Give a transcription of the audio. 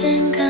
健康